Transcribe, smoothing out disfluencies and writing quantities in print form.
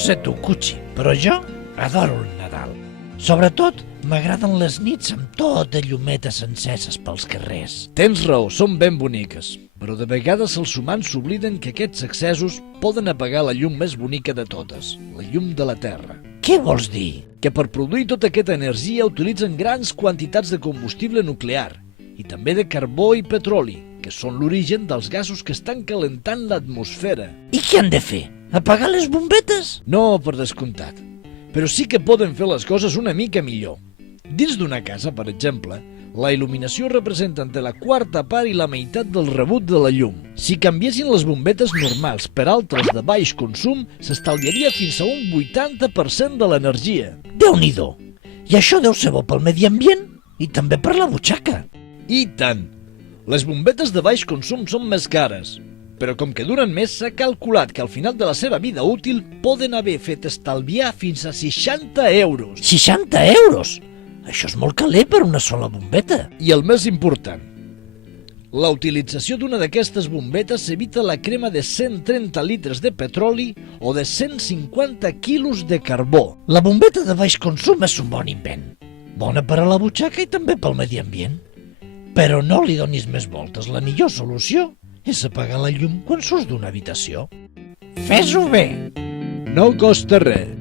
sé tu, Cuchi, però jo adoro el Nadal. Sobretot m'agraden les nits amb tot de llumetes enceses pels carrers. Tens raó, són ben boniques, però de vegades els humans s'obliden que aquests excessos poden apagar la llum més bonica de totes, la llum de la Terra. Què vols dir? Que per produir tota aquesta energia utilitzen grans quantitats de combustible nuclear i també de carbó i petroli, que són l'origen dels gasos que estan calentant l'atmosfera. I què han de fer? Apagar les bombetes? No, per descomptat, però sí que poden fer les coses una mica millor. Dins d'una casa, per exemple, la il·luminació representa entre la quarta part i la meitat del rebut de la llum. Si canviessin les bombetes normals per altres de baix consum, s'estalviaria fins a un 80% de l'energia. Déu-n'hi-do! I això deu ser bo pel medi ambient i també per la butxaca. I tant! Les bombetes de baix consum són més cares, però com que duren més, s'ha calculat que al final de la seva vida útil poden haver fet estalviar fins a 60 euros. 60 euros? Això és molt caler per una sola bombeta. I el més important, la utilització d'una d'aquestes bombetes evita la crema de 130 litres de petroli o de 150 quilos de carbó. La bombeta de baix consum és un bon invent. Bona per a la butxaca i també pel medi ambient. Però no li donis més voltes. La millor solució és apagar la llum quan surts d'una habitació. Fes-ho bé! No costa res.